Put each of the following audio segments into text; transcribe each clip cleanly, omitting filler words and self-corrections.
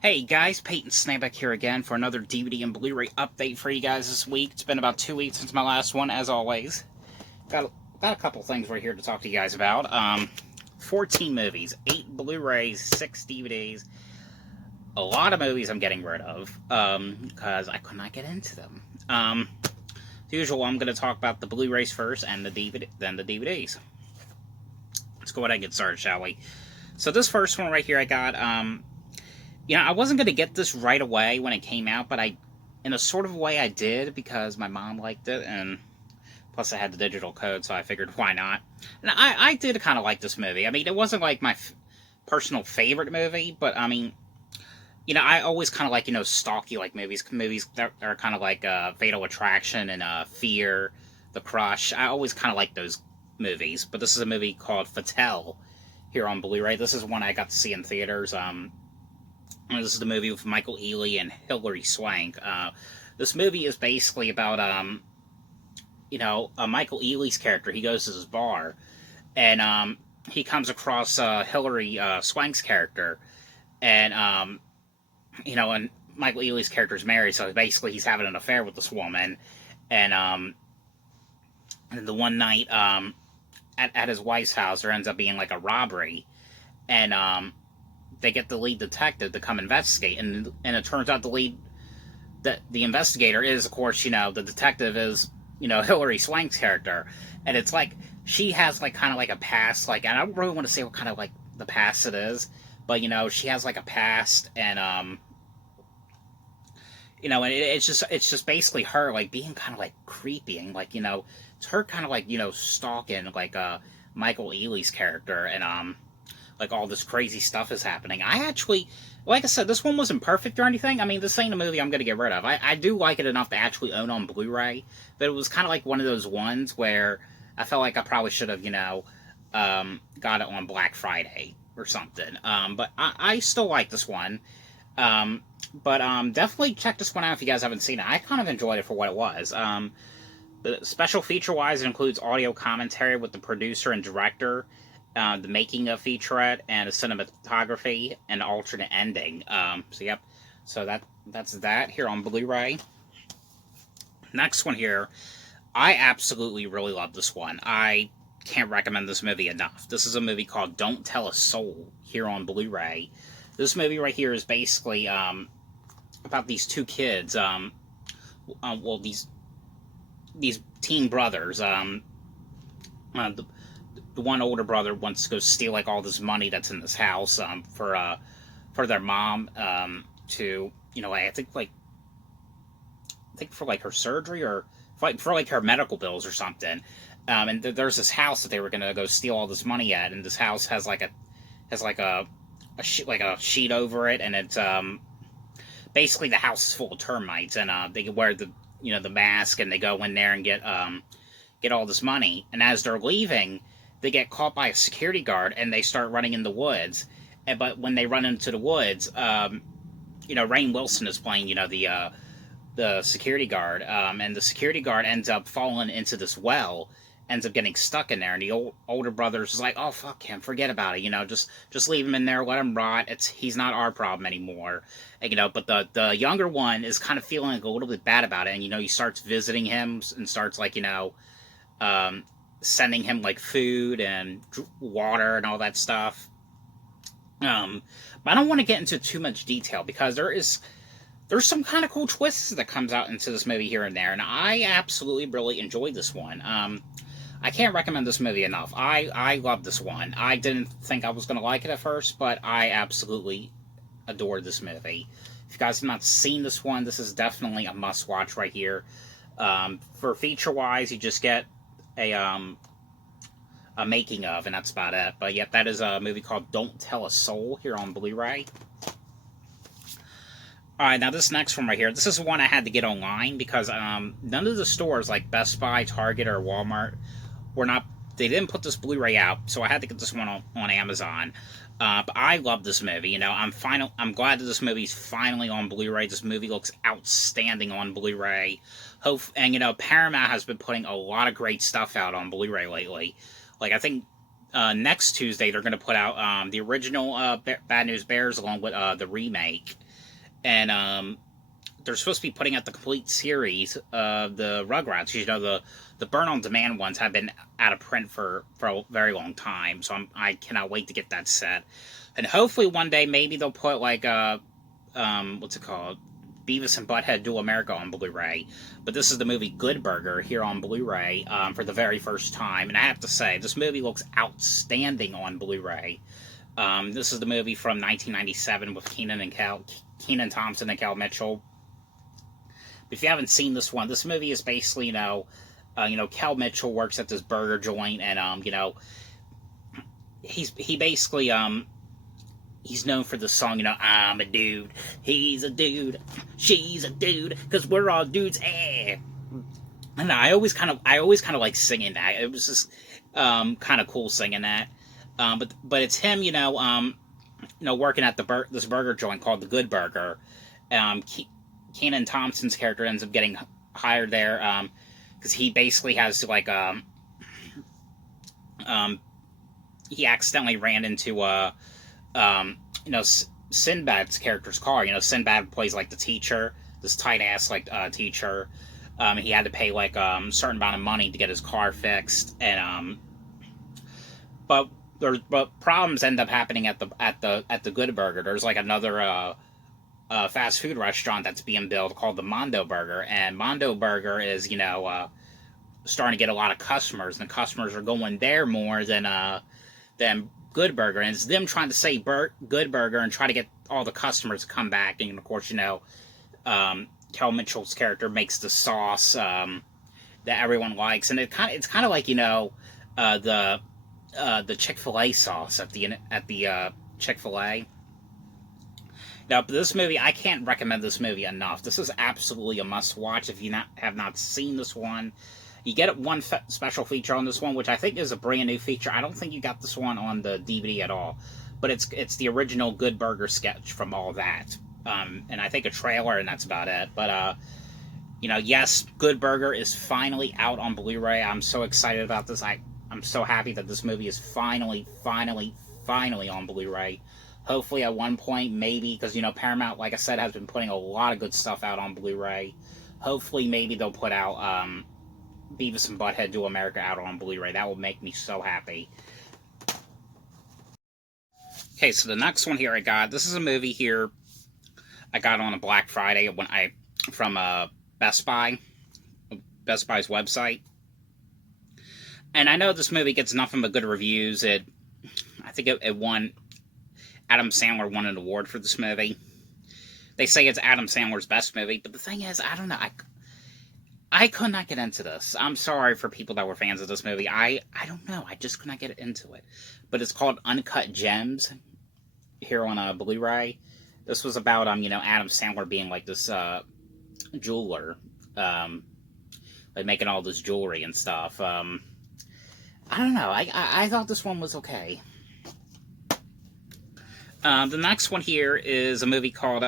Hey guys, Peyton Snabeck here again for another DVD and Blu-ray update for you guys this week. It's been about 2 weeks since my last one, as always. Got a couple things right here to talk to you guys about. 14 movies, 8 Blu-rays, 6 DVDs. A lot of movies I'm getting rid of, because I could not get into them. As usual, I'm going to talk about the Blu-rays first, and then the DVDs. Let's go ahead and get started, shall we? So this first one right here I got, I wasn't going to get this right away when it came out, but in a sort of way I did, because my mom liked it, and plus I had the digital code, so I figured, why not? And I did kind of like this movie. I mean, it wasn't like my personal favorite movie, but I mean, I always kind of like, stalky like movies that are kind of like Fatal Attraction and Fear, The Crush. I always kind of like those movies, but this is a movie called FATALE here on Blu-ray. This is one I got to see in theaters. This is the movie with Michael Ealy and Hilary Swank. This movie is basically about, Michael Ealy's character. He goes to this bar, and he comes across Hilary Swank's character, and, and Michael Ealy's character is married, so basically he's having an affair with this woman, and the one night, at his wife's house, there ends up being, like, a robbery, and, they get the lead detective to come investigate, and it turns out the investigator is, of course, the detective is, Hilary Swank's character, and it's like, she has, like, kind of like a past, like, and I don't really want to say what kind of, like, the past it is, but, she has, like, a past, and, and it's just basically her, like, being kind of, like, creepy, and, like, it's her kind of, like, stalking, like, Michael Ealy's character, and, like, all this crazy stuff is happening. I actually, like I said, this one wasn't perfect or anything. I mean, this ain't a movie I'm going to get rid of. I do like it enough to actually own on Blu-ray, but it was kind of like one of those ones where I felt like I probably should have, got it on Black Friday or something. But I still like this one. But definitely check this one out if you guys haven't seen it. I kind of enjoyed it for what it was. The special feature-wise, it includes audio commentary with the producer and director, the making of featurette, and a cinematography and alternate ending. Yep. So that's that here on Blu-ray. Next one here, I absolutely really love this one. I can't recommend this movie enough. This is a movie called Don't Tell a Soul here on Blu-ray. This movie right here is basically about these two kids. These teen brothers. The one older brother wants to go steal, like, all this money that's in this house for their mom, to, I think for, like, her surgery, or for like her medical bills or something. And there's this house that they were gonna go steal all this money at, and this house has like a sheet over it, and it's basically the house is full of termites, and they wear the mask, and they go in there and get all this money, and as they're leaving, they get caught by a security guard, and they start running in the woods. But when they run into the woods, Rainn Wilson is playing, the security guard, and the security guard ends up falling into this well, ends up getting stuck in there, and the older brother's is like, oh, fuck him, forget about it, just leave him in there, let him rot, he's not our problem anymore, and, but the younger one is kind of feeling like a little bit bad about it, and, he starts visiting him, and starts, like, sending him, like, food and water and all that stuff. But I don't want to get into too much detail, because there's some kind of cool twists that comes out into this movie here and there, and I absolutely really enjoyed this one. I can't recommend this movie enough. I love this one. I didn't think I was going to like it at first, but I absolutely adored this movie. If you guys have not seen this one, this is definitely a must-watch right here. For feature-wise, you just get a making of, and that's about it. But yep, that is a movie called Don't Tell a Soul here on Blu-ray. Alright, now this next one right here, this is one I had to get online, because none of the stores like Best Buy, Target, or Walmart they didn't put this Blu-ray out, so I had to get this one on Amazon. But I love this movie, I'm glad that this movie's finally on Blu-ray. This movie looks outstanding on Blu-ray. And, Paramount has been putting a lot of great stuff out on Blu-ray lately. Like, I think next Tuesday they're going to put out the original Bad News Bears along with the remake. and they're supposed to be putting out the complete series of the Rugrats. You know, the burn on demand ones have been out of print for a very long time, so I cannot wait to get that set. And hopefully one day maybe they'll put like what's it called? Beavis and Butthead Do America on Blu-ray. But this is the movie Good Burger here on Blu-ray for the very first time. And I have to say, this movie looks outstanding on Blu-ray. This is the movie from 1997 with Kenan Thompson and Cal Mitchell. But if you haven't seen this one, this movie is basically, Cal Mitchell works at this burger joint, and he basically he's known for the song, I'm a dude, he's a dude, she's a dude, cause we're all dudes, eh. And I always kind of like singing that. It was just kind of cool singing that. But it's him, working at this burger joint called the Good Burger. Kenan Thompson's character ends up getting hired there because he basically has like he accidentally ran into Sinbad's character's car. Sinbad plays like the teacher, this tight ass like teacher. He had to pay like a certain amount of money to get his car fixed, and but problems end up happening at the Good Burger. There's like another fast food restaurant that's being built called the Mondo Burger, and Mondo Burger is starting to get a lot of customers, and the customers are going there more than Good Burger, and it's them trying to say Good Burger and try to get all the customers to come back. And of course, Kel Mitchell's character makes the sauce that everyone likes, and it's kind of like the Chick-fil-A sauce at the Chick-fil-A. Now, this movie, I can't recommend this movie enough. This is absolutely a must-watch if you have not seen this one. You get one special feature on this one, which I think is a brand new feature. I don't think you got this one on the DVD at all, but it's the original Good Burger sketch from all that, and I think a trailer, and that's about it. But yes, Good Burger is finally out on Blu-ray. I'm so excited about this. I'm so happy that this movie is finally on Blu-ray. Hopefully at one point, maybe, because, Paramount, like I said, has been putting a lot of good stuff out on Blu-ray. Hopefully, maybe they'll put out Beavis and Butthead Do America out on Blu-ray. That will make me so happy. Okay, so the next one here I got, this is a movie here I got on a Black Friday from Best Buy's website. And I know this movie gets nothing but good reviews. I think it won... Adam Sandler won an award for this movie. They say it's Adam Sandler's best movie, but the thing is, I don't know. I could not get into this. I'm sorry for people that were fans of this movie. I don't know. I just could not get into it. But it's called Uncut Gems here on Blu-ray. This was about Adam Sandler being like this jeweler, like making all this jewelry and stuff. I don't know. I thought this one was okay. The next one here is a movie called,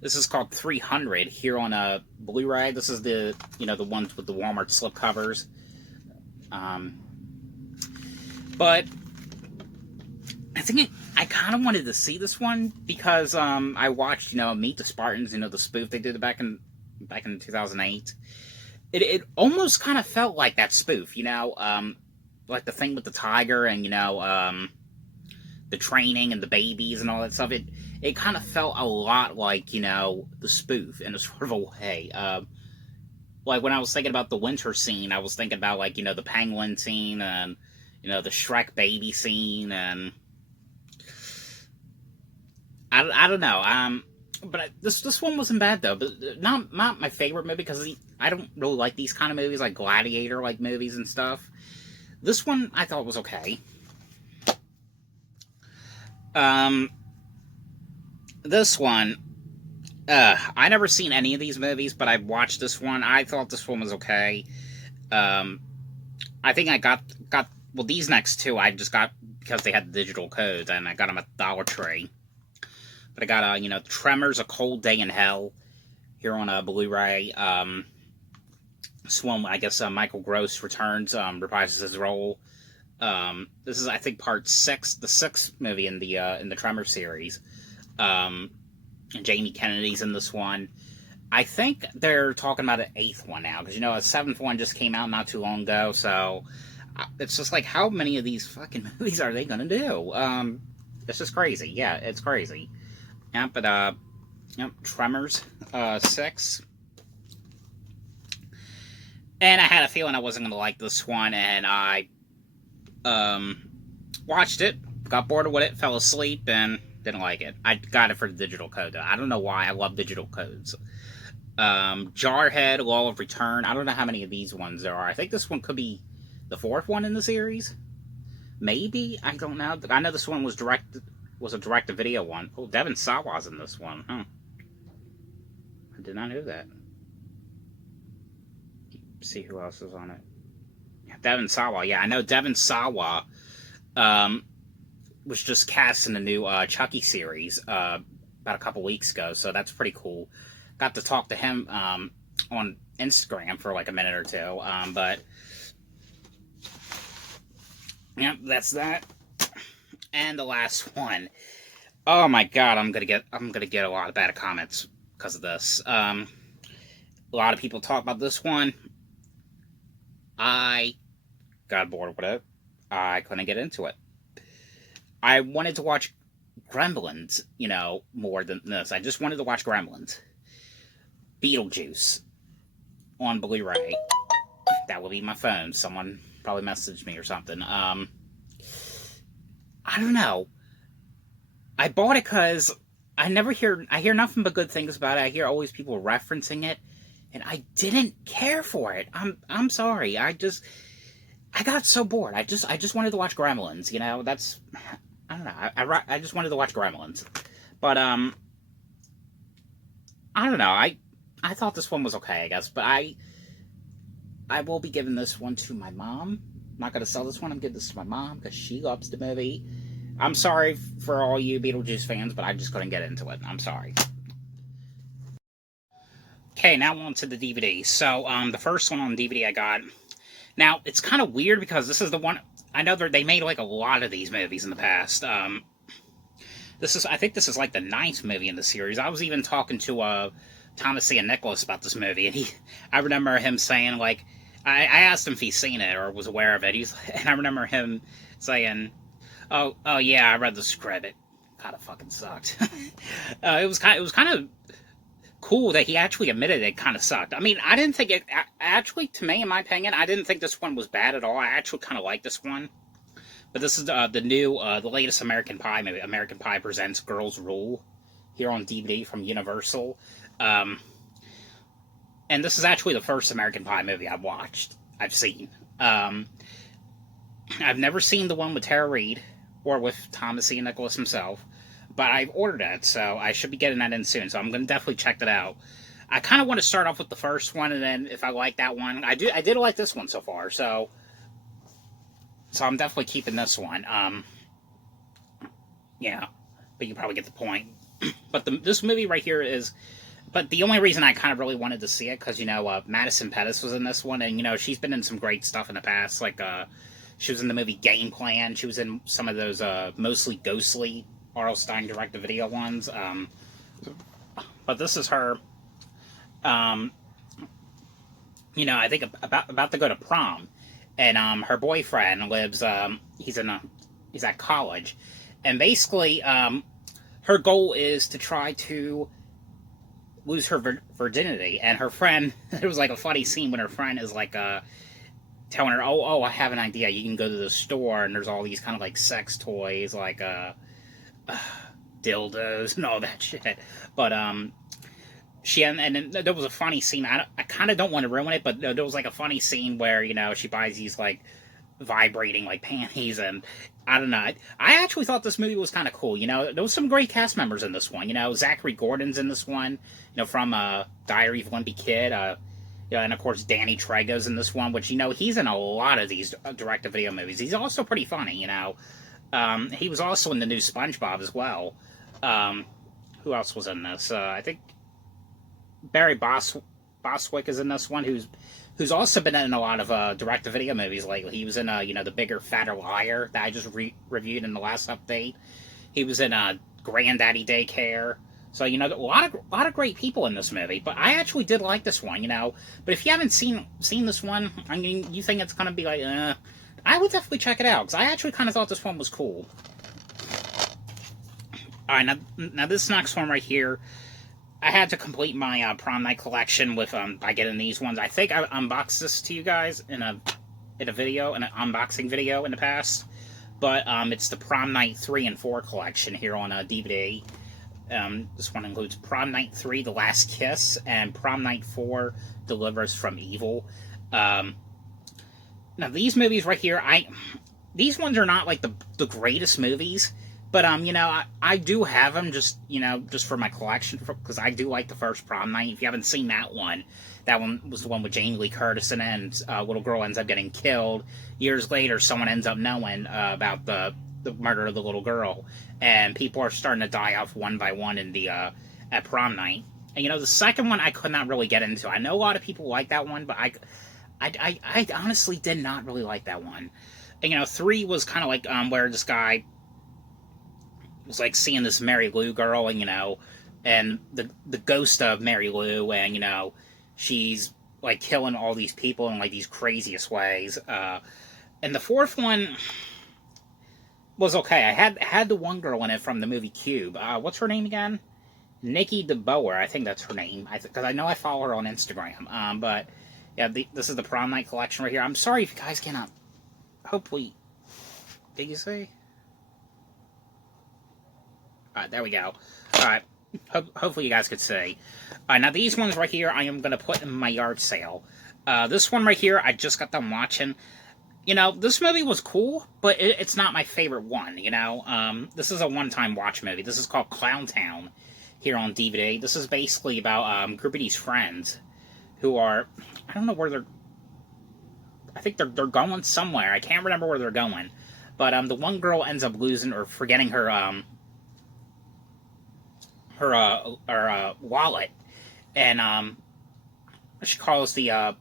this is called 300 here on Blu-ray. This is the ones with the Walmart slipcovers. But I think I kind of wanted to see this one because I watched, Meet the Spartans, the spoof they did back in 2008. It almost kind of felt like that spoof, like the thing with the tiger and, the training and the babies and all that stuff. It kind of felt a lot like, the spoof in a sort of a way. Like when I was thinking about the winter scene, I was thinking about like, the penguin scene and, the Shrek baby scene, and I don't know. But this one wasn't bad though. But not my favorite movie because I don't really like these kind of movies, like Gladiator like movies and stuff. This one I thought was okay. This one, I never seen any of these movies, but I watched this one. I thought this one was okay. I think I got well, these next two I just got because they had the digital codes, and I got them at Dollar Tree. But I got, Tremors, A Cold Day in Hell here on Blu-ray. This one, I guess, Michael Gross returns, reprises his role. This is, I think, part 6, the 6th movie in the Tremors series. Jamie Kennedy's in this one. I think they're talking about an 8th one now, because, you know, a 7th one just came out not too long ago, so it's just like, how many of these fucking movies are they gonna do? It's just crazy. Yeah, it's crazy. Yeah, but, yep, Tremors, 6. And I had a feeling I wasn't gonna like this one, and I, watched it, got bored with it, fell asleep, and didn't like it. I got it for the digital code, though. I don't know why. I love digital codes. Jarhead, Law of Return. I don't know how many of these ones there are. I think this one could be the 4th one in the series. Maybe? I don't know. I know this one was a direct-to-video one. Oh, Devon Sawa's in this one. Huh. I did not know that. Let's see who else is on it. Yeah, Devon Sawa. Yeah, I know Devon Sawa was just cast in the new Chucky series about a couple weeks ago, so that's pretty cool. Got to talk to him on Instagram for like a minute or two, but yeah, that's that. And the last one. Oh my god, I'm gonna get a lot of bad comments because of this. A lot of people talk about this one. I got bored with it. I couldn't get into it. I wanted to watch Gremlins, you know, more than this. I just wanted to watch Gremlins. Beetlejuice on Blu-ray. That will be my phone. Someone probably messaged me or something. I don't know. I bought it because I hear nothing but good things about it. I hear always people referencing it, and I didn't care for it. I'm sorry. I got so bored. I just wanted to watch Gremlins. You know, that's, I don't know. I just wanted to watch Gremlins, but I don't know. I thought this one was okay, I guess, but I will be giving this one to my mom. I'm not gonna sell this one. I'm giving this to my mom because she loves the movie. I'm sorry for all you Beetlejuice fans, but I just couldn't get into it. I'm sorry. Okay, now on to the DVD. So, the first one on DVD I got. Now, it's kind of weird because this is the one, I know they made like a lot of these movies in the past. I think this is like the 9th movie in the series. I was even talking to Thomas Ian Nicholas about this movie, and I remember him saying, like, I asked him if he's seen it or was aware of it. And I remember him saying, oh yeah, I read the script. It kind of fucking sucked. It was kind of cool that he actually admitted it kind of sucked. I mean, I didn't think it, actually, to me, in my opinion, I didn't think this one was bad at all. I actually kind of like this one. But this is the latest American Pie movie. American Pie Presents Girls Rule, here on DVD from Universal. And this is actually the first American Pie movie I've seen. I've never seen the one with Tara Reid, or with Thomas Ian Nicholas himself. But I've ordered it, so I should be getting that in soon. So I'm going to definitely check that out. I kind of want to start off with the first one, and then if I like that one, I did like this one so far. So I'm definitely keeping this one. Yeah, but you probably get the point. But this movie right here is. But the only reason I kind of really wanted to see it, because, you know, Madison Pettis was in this one, and, you know, she's been in some great stuff in the past. Like, she was in the movie Game Plan. She was in some of those mostly ghostly R.L. Stine direct-to-video ones. But this is her, you know, I think about to go to prom. And her boyfriend lives, he's at college. And basically, her goal is to try to lose her virginity. And her friend, there was like a funny scene when her friend is like, telling her, oh, I have an idea. You can go to the store and there's all these kind of like sex toys, like, dildos and all that shit. But, and then there was a funny scene. I kind of don't want to ruin it, but there was like a funny scene where, you know, she buys these like vibrating like panties, and I don't know. I actually thought this movie was kind of cool. You know, there was some great cast members in this one. You know, Zachary Gordon's in this one. You know, from Diary of a Wimpy Kid. You know, and of course Danny Trejo's in this one, which, you know, he's in a lot of these direct-to-video movies. He's also pretty funny. You know, he was also in the new SpongeBob as well. Who else was in this? I think Barry Bostwick is in this one, who's also been in a lot of direct-to-video movies lately. He was in, you know, The Bigger, Fatter Liar that I just reviewed in the last update. He was in Granddaddy Daycare, So, you know, a lot of great people in this movie. But I actually did like this one, you know. But if you haven't seen this one, I mean, you think it's going to be like, I would definitely check it out. Because I actually kind of thought this one was cool. Alright, now this next one right here, I had to complete my prom night collection with by getting these ones. I think I unboxed this to you guys in a video, an unboxing video in the past. But it's the Prom Night 3 and 4 collection here on DVD. This one includes Prom Night 3, The Last Kiss, and Prom Night 4, Delivers from Evil. Now these movies right here, these ones are not like the greatest movies, but you know, I do have them just, you know, just for my collection, because I do like the first Prom Night. If you haven't seen that one was the one with Jamie Lee Curtis in it, and little girl ends up getting killed. Years later, someone ends up knowing about the murder of the little girl, and people are starting to die off one by one in the at prom night. And you know, the second one I could not really get into. I know a lot of people like that one, but I honestly did not really like that one. And you know, 3 was kind of like where this guy was like seeing this Mary Lou girl, and you know, and the ghost of Mary Lou, and you know, she's like killing all these people in like these craziest ways. And the fourth one was okay. I had the one girl in it from the movie Cube. What's her name again? Nikki DeBoer, I think that's her name. Because I know I follow her on Instagram. But yeah, this is the Prom Night collection right here. I'm sorry if you guys cannot. Hopefully, did you see? Alright, there we go. Alright, hopefully you guys could see. Now these ones right here, I am going to put in my yard sale. This one right here, I just got done watching. You know, this movie was cool, but it's not my favorite one, you know. This is a one-time watch movie. This is called CLOWNTOwn here on DVD. This is basically about a group of these friends who are, I don't know where they're, I think they're going somewhere. I can't remember where they're going. But the one girl ends up losing or forgetting her wallet, and she calls the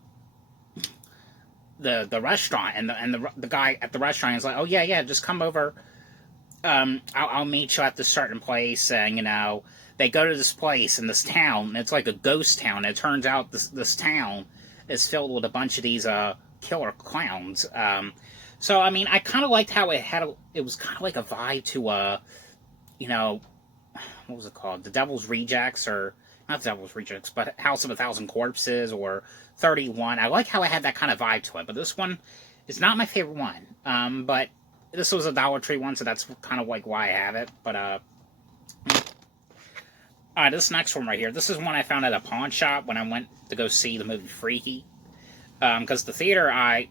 restaurant, and the guy at the restaurant is like, oh yeah, just come over, I'll meet you at this certain place. And you know, they go to this place in this town, and it's like a ghost town. It turns out this town is filled with a bunch of these killer clowns. So I mean, I kind of liked how it was kind of like a vibe to you know, what was it called? The Devil's Rejects, or not the Devil's Rejects, but House of a Thousand Corpses, or 31. I like how it had that kind of vibe to it, but this one is not my favorite one. But this was a Dollar Tree one, so that's kind of like why I have it. But this next one right here, this is one I found at a pawn shop when I went to go see the movie Freaky. Because the theater I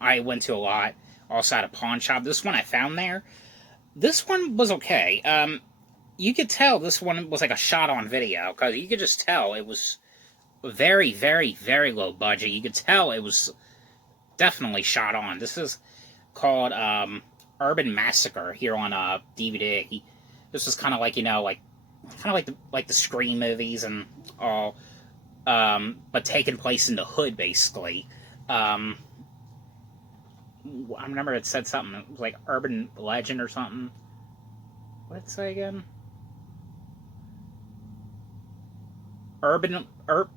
went to a lot also had a pawn shop. This one I found there. This one was okay. You could tell this one was like a shot on video, because you could just tell it was very, very, very low budget. You could tell it was definitely shot on. This is called Urban Massacre here on DVD. This was kind of like, you know, kind of like the Scream movies and all, but taking place in the hood, basically. I remember it said something. It was like Urban Legend or something. What did it say again?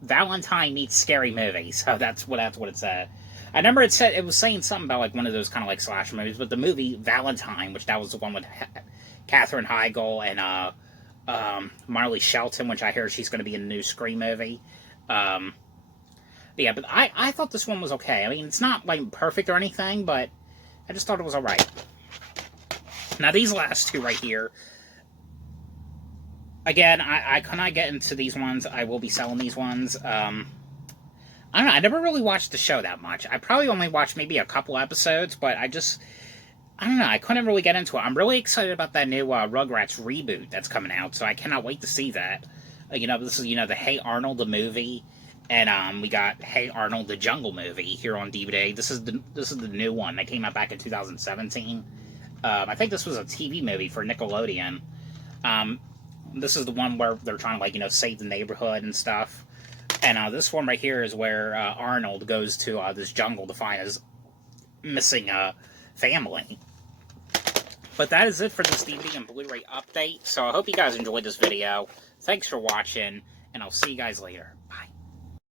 Valentine meets scary movie. So that's what it said. I remember it was saying something about like one of those kind of like slasher movies, but the movie Valentine, which that was the one with Katherine Heigl and Marley Shelton, which I hear she's going to be in a new Scream movie. Yeah, but I thought this one was okay. I mean, it's not like perfect or anything, but I just thought it was alright. Now these last two right here, again, I cannot get into these ones. I will be selling these ones. I don't know, I never really watched the show that much. I probably only watched maybe a couple episodes, but I don't know, I couldn't really get into it. I'm really excited about that new Rugrats reboot that's coming out, so I cannot wait to see that. You know, this is, you know, the Hey Arnold the movie, and we got Hey Arnold the Jungle movie here on DVD. This is the new one that came out back in 2017. I think this was a TV movie for Nickelodeon. This is the one where they're trying to, like, you know, save the neighborhood and stuff. And this one right here is where Arnold goes to this jungle to find his missing family. But that is it for this DVD and Blu-ray update. So I hope you guys enjoyed this video. Thanks for watching, and I'll see you guys later. Bye.